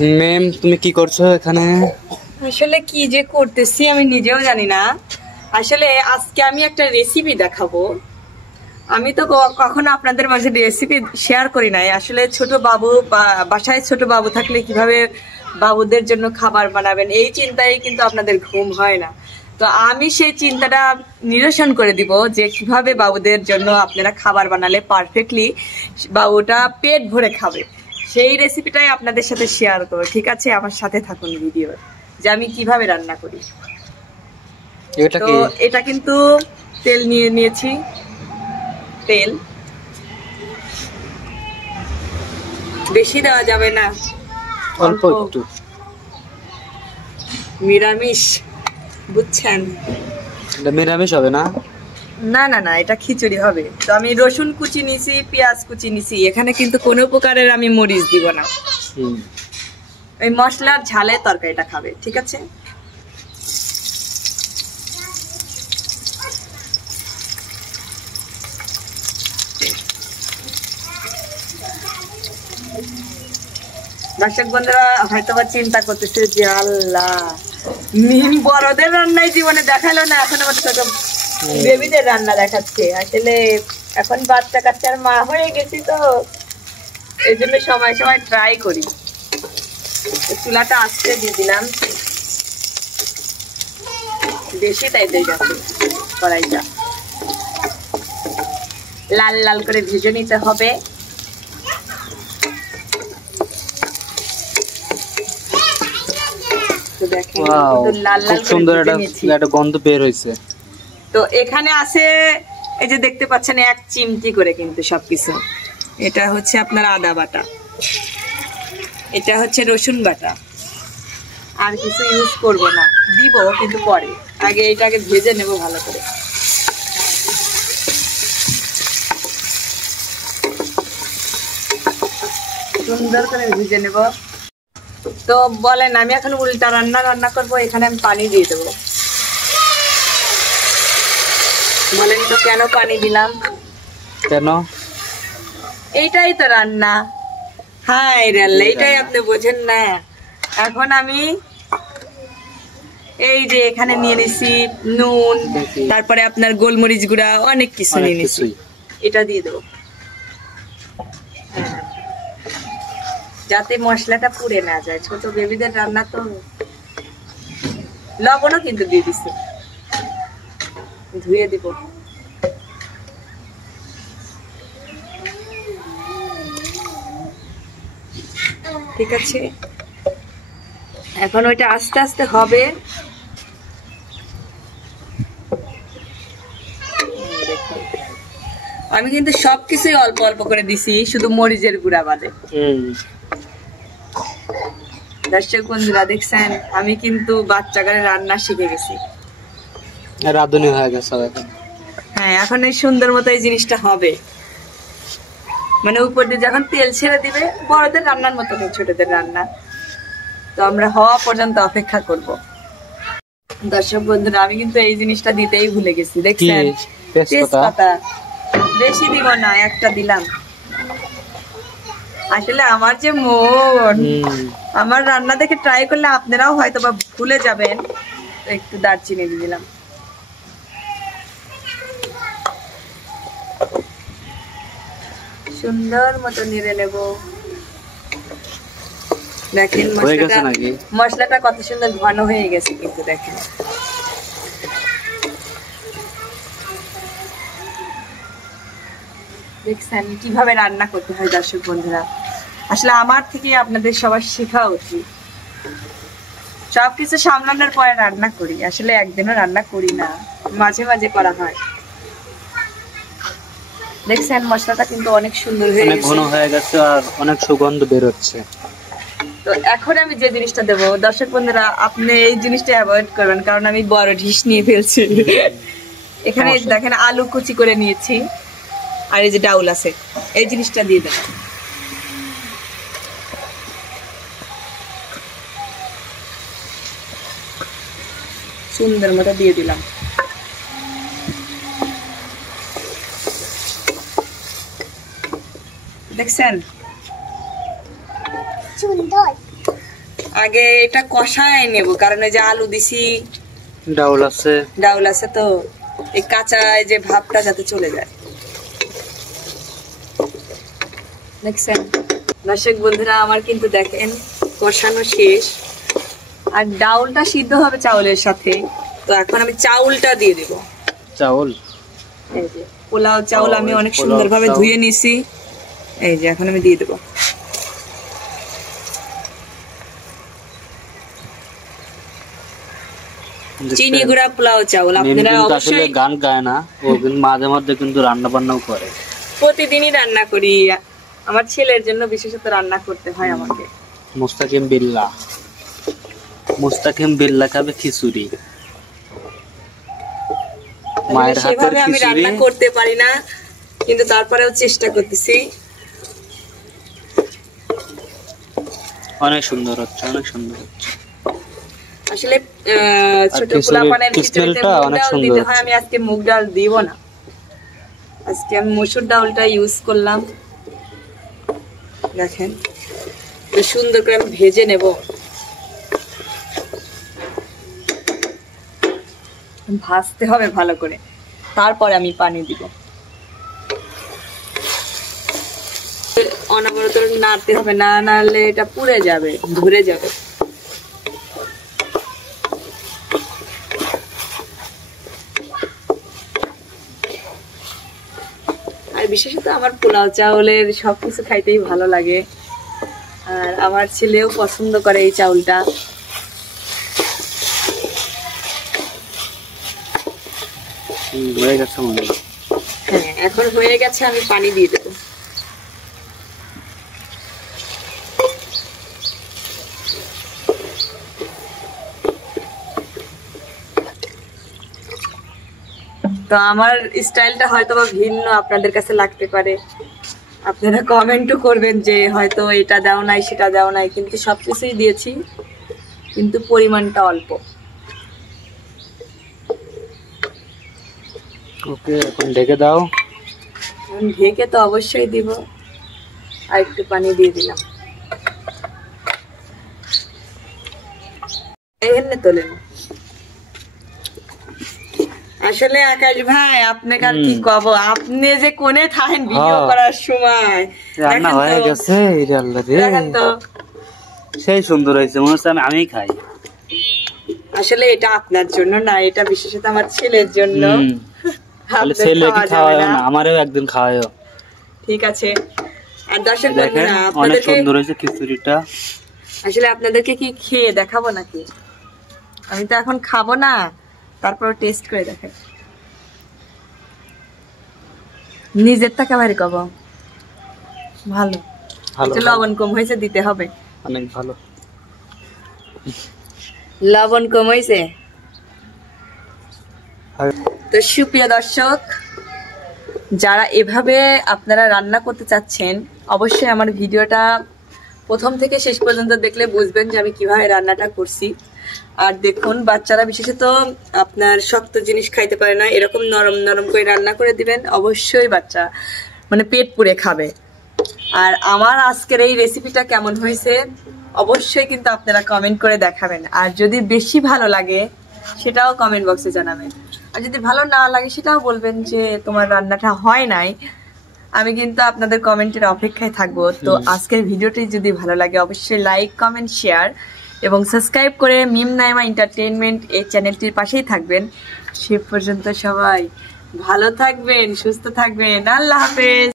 Ma'am তুমি কি করছো এখানে? আসলে কি যে করতেছি আমি নিজেও জানি না। আসলে আজকে আমি একটা রেসিপি দেখাবো। আমি তো কখনো আপনাদের মাঝে রেসিপি শেয়ার করি নাই। আসলে ছোট বাবু বা বাসায় ছোট বাবু থাকলে কিভাবে বাবুদের জন্য খাবার বানাবেন এই চিন্তায় কিন্তু আপনাদের ঘুম হয় না। তো আমি সেই চিন্তাটা নিরসন করে দিব যে কিভাবে বাবুদের জন্য আপনারা খাবার বানালে পারফেক্টলি বাবুটা পেট ভরে খাবে, সেই রেসিপিটাই আপনাদের সাথে শেয়ার করবো। ঠিক আছে, আমার সাথে থাকুন ভিডিও যে আমি কিভাবে রান্না করি। তো এটা কিন্তু তেল নিয়ে নিয়েছি, তেল বেশি দেওয়া যাবে না, অল্প একটু। নিরামিষ বুঝছেন? এটা নিরামিষ হবে না? না না না, এটা খিচুড়ি হবে। তো আমি রসুন কুচি নিছি, পেঁয়াজ কুচি নিছি, এখানে কিন্তু কোনো প্রকারের আমি মরিচ দিব না। এই মশলার ঝালে তরকারিটা খাবে, ঠিক আছে? দর্শক বন্ধুরা হয়তো বা চিন্তা করতেছে যে আল্লাহ, মিম বড়দের রান্নাই জীবনে দেখালো না, এখন আমার ছোট বেবিদের রান্না দেখাচ্ছে। আসলে এখন বাচ্চা কাচ্চার মা হয়ে গেছি, তো এই জন্য সময় সময় ট্রাই করি। চুলাটা আস্তে দিয়ে দিলাম, বেশি টাইতে গেছে কড়াইটা। লাল লাল করে ভেজে নিতে হবে। গন্ধ বের হয়েছে। তো এখানে আছে এই যে দেখতে পাচ্ছেন 1 চিমটি করে কিন্তু সবকিছু। এটা হচ্ছে আপনার আদা বাটা, এটা হচ্ছে রসুন বাটা, আর কিছু ইউজ করব না, দিব কিন্তু পরে। আগে এটাকে ভেজে নেব ভালো করে। সুন্দর করে ভেজে নেব। তো বলেন, আমি এখন উল্টা রান্না করব। এখানে আমি পানি দিয়ে দেবো। বলেন তো কেন পানি দিলাম? কেন? এইটাই তো রান্না। হাই রাল্লা, এইটাই আপনি বোঝেন না। এখন আমি এই যে এখানে নিয়ে নিছি নুন, তারপরে আপনার গোলমরিচ গুঁড়া, অনেক কিছু নিয়ে নিছি। এটা দিয়ে দেবো যাতে মশলাটা পুড়ে না যায়। ছোট বেবিদের রান্না তো। লবণও কিন্তু দিয়ে দিছি, ধুয়ে দিব। ঠিক আছে, এখন ওইটা আস্তে আস্তে হবে। আমি কিন্তু সবকিছুই অল্প অল্প করে দিছি, শুধু মরিচের গুঁড়া বাদে। দর্শক বন্ধুরা দেখছেন, আমি কিন্তু বাচ্চাকালে রান্না শিখে গেছি, রাঁধুনি হয়ে গেছে এখন। হ্যাঁ, এখন এই সুন্দর মতো এই জিনিসটা হবে। মানে উপর দিয়ে যখন তেল ছেড়ে দিবে, বড়দের রান্নার মতো নেই, ছোটদের রান্না। তো আমরা হওয়া পর্যন্ত অপেক্ষা করব। দর্শক বন্ধুরা আমি কিন্তু এই জিনিসটা দিতেই ভুলে গেছি, দেখছেন? তেজপাতা বেশি দিব না, একটা দিলাম। আসলে আমার যে মন, আমার রান্না দেখে ট্রাই করলে আপনারাও হয়তো বা ভুলে যাবেন। একটু দারচিনি দিয়ে দিলাম। সুন্দর মতো নেড়ে নেব। দেখেন মশলাটা কত সুন্দর ঘন হয়ে গেছে কিন্তু। দেখেন দেখছেন কিভাবে রান্না করতে হয়? দর্শক বন্ধুরা আসলে আমার থেকে আপনাদের সবার শেখা উচিত। সবকিছু সামলানোর পরে রান্না করি, আসলে একদিনও রান্না করি না, মাঝে মাঝে করা হয়। দেখছেন মশলাটা কিন্তু অনেক সুন্দর হয়ে গেছে, ঘন হয়ে গেছে আর অনেক সুগন্ধ বের হচ্ছে। তো এখন আমি যে জিনিসটা দেবো, দর্শক বন্ধুরা আপনি এই জিনিসটা অ্যাভয়েড করবেন, কারণ আমি বড় ঢিস নিয়ে ফেলছি। এখানে দেখেন আলু কুচি করে নিয়েছি, আর এই যে ডাউল আছে, এই জিনিসটা দিয়ে দেব। সুন্দর মতো দিয়ে দিলাম। দেখছেন সুন্দর। আগে এটা কষায় নেব, কারণ এই যে আলু দিছি, ডাউল আছে তো এই কাঁচা যে ভাবটা যাতে চলে যায়। দেখছেন দর্শক বন্ধুরা, আমার কিন্তু দেখেন কষানো শেষ, আর ডাউলটা সিদ্ধ হবে চাউলের সাথে। তো এখন আমি চাউলটা দিয়ে দেব। চাউল, এই যে পোলাও চাউল আমি অনেক সুন্দরভাবে ধুয়ে নিছি। এই যে এখন আমি দিয়ে দেব। চিনি গুঁড়া পোলাও চাউল। আপনারা অবশ্যই, গান গায় না ও, কিন্তু মাঝে মধ্যে কিন্তু রান্না বান্নাও করে। প্রতিদিনই রান্না করি, আমার ছেলের জন্য বিশেষত রান্না করতে হয় আমাকে। মুস্তাকিম বিল্লাহ খাবে খিচুড়ি। মায়ের হাতের আমি রান্না করতে পারি না, কিন্তু তারপরেও চেষ্টা করতেছি। অনেক সুন্দর হচ্ছে। আসলে ছোট পোলাপানের খিচুড়িতে মুগ ডাল দিতে হয়, আমি আজকে মুগ ডাল দিব না, আজকে আমি মসুর ডালটা ইউজ করলাম। দেখেন সুন্দর করে আমি ভেজে নেব। ভাজতে হবে ভালো করে, তারপরে আমি পানি দিব। অনবরত নাড়তে হবে, না নাড়লে এটা পুড়ে যাবে, ধরে যাবে। আর বিশেষত আমার পোলাও চাউলের সবকিছু খাইতেই ভালো লাগে, আর আমার ছেলেও পছন্দ করে এই চাউলটা। হ্যাঁ, এখন হয়ে গেছে, আমি পানি দিয়ে দেবো। তো আমার স্টাইলটা হয়তো বা ভিন্ন আপনাদের কাছে লাগতে পারে, আপনারা কমেন্টও করবেন যে হয়তো এটা দাও নাই সেটা দাও নাই, কিন্তু সবকিছুই দিয়েছি, কিন্তু পরিমাণটা অল্প। ওকে, এখন ঢেকে দাও। ঢেকে তো অবশ্যই দিব, আর একটু পানি দিয়ে দিলাম। এখানে তোলেন। আসলে আকাশ ভাই, আপনাকে আর কি কব, আপনি যে কোনে থাকেন ভিডিও করার সময়। রান্না হয়ে গেছে, দেখেন তো সেই সুন্দর হয়েছে, মনে হচ্ছে আমি খাই। আসলে এটা আপনার জন্য না, এটা বিশেষত আমার ছেলের জন্য। ছেলেকে খাওয়ায় না, আমারও একদিন খাওয়ায়। ঠিক আছে। আর দর্শক বন্ধুরা, অনেক সুন্দর হয়েছে খিচুড়িটা। আসলে আপনাদেরকে কি খেয়ে দেখাবো নাকি? আমি তো এখন খাবো না, তারপর টেস্ট করে দেখেন। নিজের টাকা বাড়ি কব ভালো, লবণ কম হয়েছে, দিতে হবে। অনেক ভালো লবণ কম হয়েছে। তো সুপ্রিয় দর্শক, যারা এভাবে আপনারা রান্না করতে চাচ্ছেন, অবশ্যই আমার ভিডিওটা প্রথম থেকে শেষ পর্যন্ত দেখলে বুঝবেন যে আমি কিভাবে রান্নাটা করছি। আর দেখুন, বাচ্চারা বিশেষত আপনার শক্ত জিনিস খাইতে পারে না, এরকম নরম নরম করে রান্না করে দিবেন, অবশ্যই বাচ্চা মানে পেট পুড়ে খাবে। আর আমার আজকের এই রেসিপিটা কেমন হয়েছে অবশ্যই কিন্তু আপনারা কমেন্ট করে দেখাবেন, আর যদি বেশি ভালো লাগে সেটাও কমেন্ট বক্সে জানাবেন, আর যদি ভালো না লাগে সেটাও বলবেন যে তোমার রান্নাটা হয় নাই। আমি কিন্তু আপনাদের কমেন্টের অপেক্ষায় থাকবো। তো আজকের ভিডিওটি যদি ভালো লাগে অবশ্যই লাইক, কমেন্ট, শেয়ার এবং সাবস্ক্রাইব করে মিম নাইমা এন্টারটেইনমেন্ট এই চ্যানেলটির পাশেই থাকবেন। সে পর্যন্ত সবাই ভালো থাকবেন, সুস্থ থাকবেন। আল্লাহ হাফেজ।